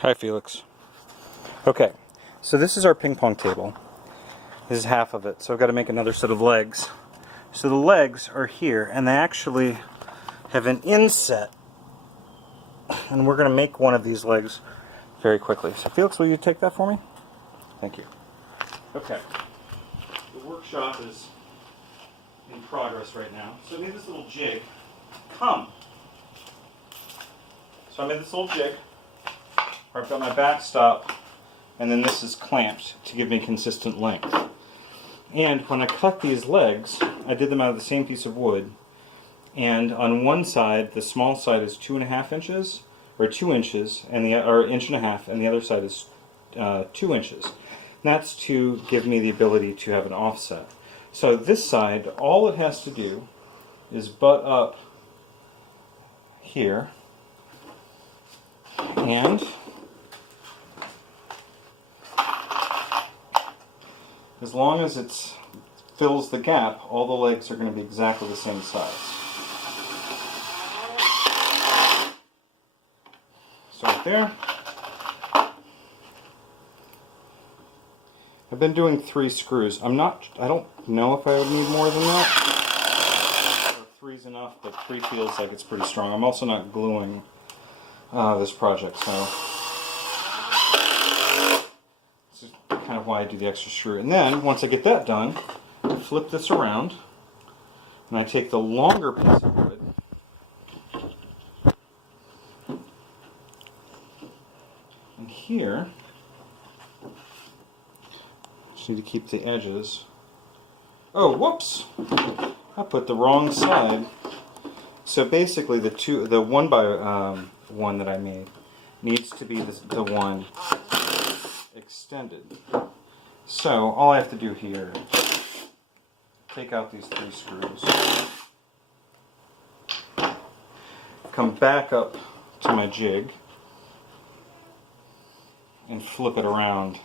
Hi, Felix. Okay, so this is our ping pong table. This is half of it, so I've got to make another set of legs. So the legs are here, and they actually have an inset. And we're going to make one of these legs very quickly. So Felix, will you take that for me? Thank you. Okay. The workshop is in progress right now. So I made this little jig. Come! So I made this little jig. I've got my backstop, and then this is clamped to give me consistent length. And when I cut these legs, I did them out of the same piece of wood. And on one side, the small side is 2.5 inches, or 2 inches, and or 1.5 inches, and the other side is 2 inches. And that's to give me the ability to have an offset. So this side, all it has to do is butt up here, and as long as it fills the gap, all the legs are going to be exactly the same size. So right there. I've been doing 3 screws. I don't know if I would need more than that. Or 3's enough, but 3 feels like it's pretty strong. I'm also not gluing this project, so kind of why I do the extra screw. And then, once I get that done, I flip this around, and I take the longer piece of wood, and here, just need to keep the edges. Oh, whoops! I put the wrong side. So basically, the 1x1 that I made needs to be the one extended. So all I have to do here is take out these 3 screws, come back up to my jig, and flip it around.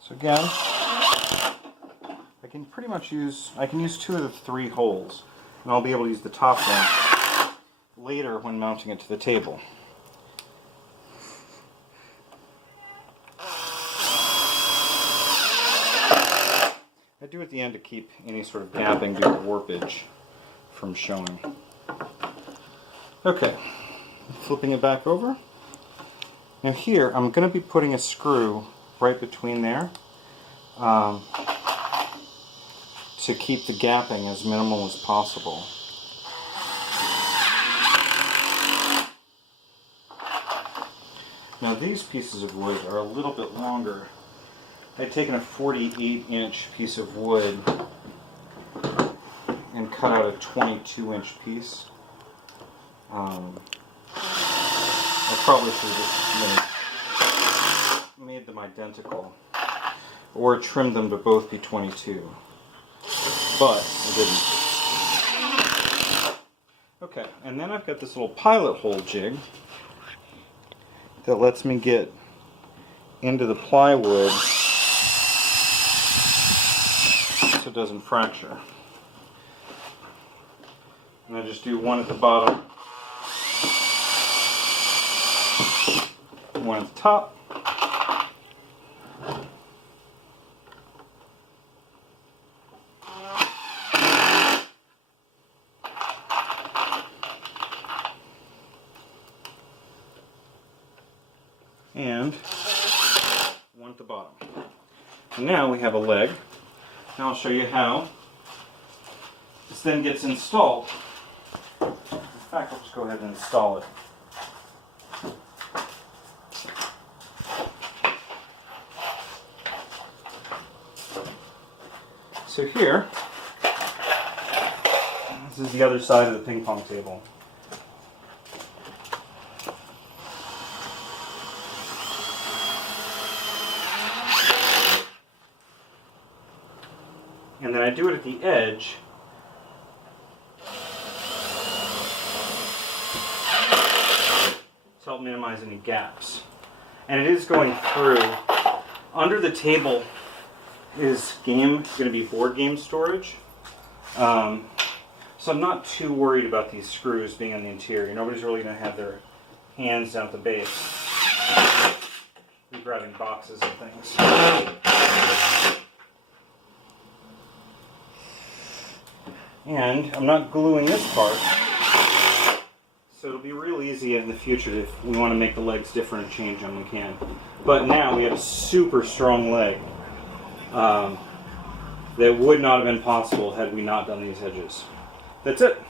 So again, I can pretty much use 2 of the 3 holes, and I'll be able to use the top one later when mounting it to the table. I do at the end to keep any sort of gapping due to warpage from showing. Okay, flipping it back over. Now here, I'm going to be putting a screw right between there to keep the gapping as minimal as possible. Now these pieces of wood are a little bit longer. I've taken a 48-inch piece of wood and cut out a 22-inch piece. I probably should have just made them identical, or trimmed them to both be 22, but I didn't. Okay, and then I've got this little pilot hole jig that lets me get into the plywood so it doesn't fracture. And I just do one at the bottom, one at the top. And one at the bottom. And now we have a leg. Now I'll show you how this then gets installed. In fact, I'll just go ahead and install it. So here, this is the other side of the ping pong table. And then I do it at the edge to help minimize any gaps. And it is going through. Under the table is going to be board game storage. So I'm not too worried about these screws being on the interior. Nobody's really going to have their hands down at the base. Be grabbing boxes and things. And I'm not gluing this part, so it'll be real easy in the future if we want to make the legs different and change them, we can. But now we have a super strong leg that would not have been possible had we not done these edges. That's it.